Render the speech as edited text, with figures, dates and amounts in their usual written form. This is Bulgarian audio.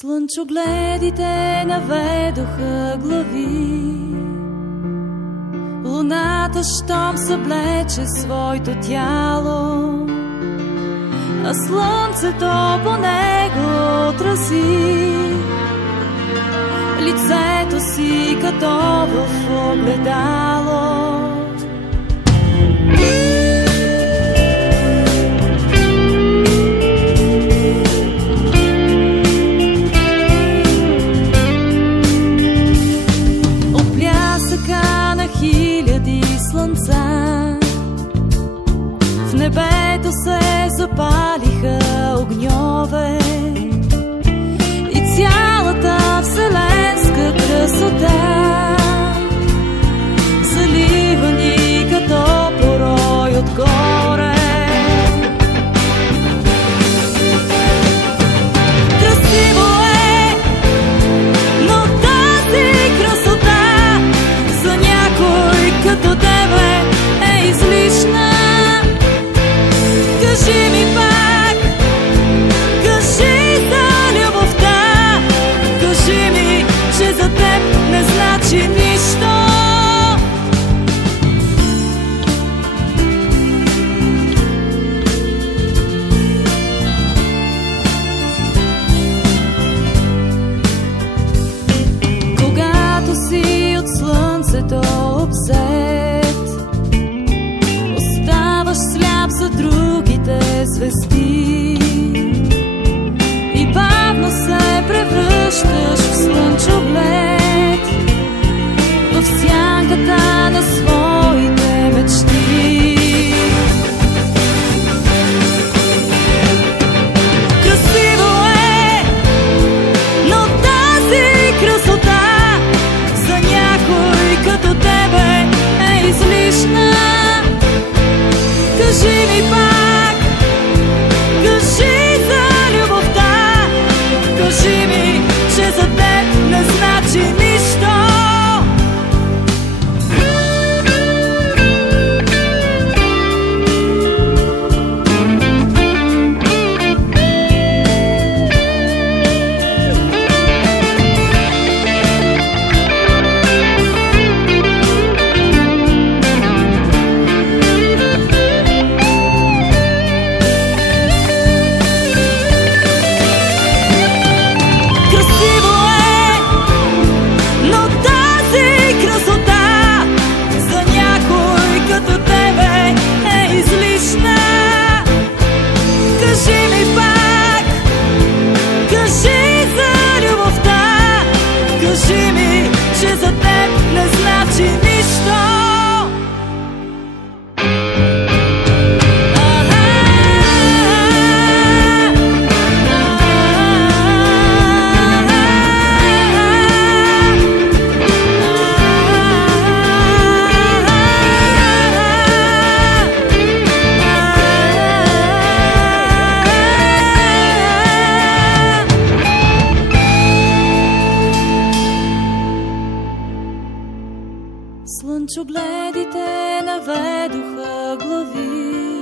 Слънчогледите наведоха глави, луната щом съблече своето тяло, а слънцето по него отрази лицето си като в огледало. В небето се запалиха огньове и цялата вселенска красота залива ни като порой отгоре. Красиво е, но тази красота за някой като тебе е излишна. Кажи ми пак, кажи за любовта, кажи ми, че за теб не значи нищо. Когато си от слънцето обзет, оставаш сляп за другите звезди и бавно се превръщаш в слънчоглед, в сянката на своите мечти. Красиво е, но тази красота за някой като тебе е излишна. Кажи ми пак, кажи за любовта, кажи ми, че за теб не значи нищо. Кажи ми, че за теб не значи нищо. Слънчогледите наведоха глави,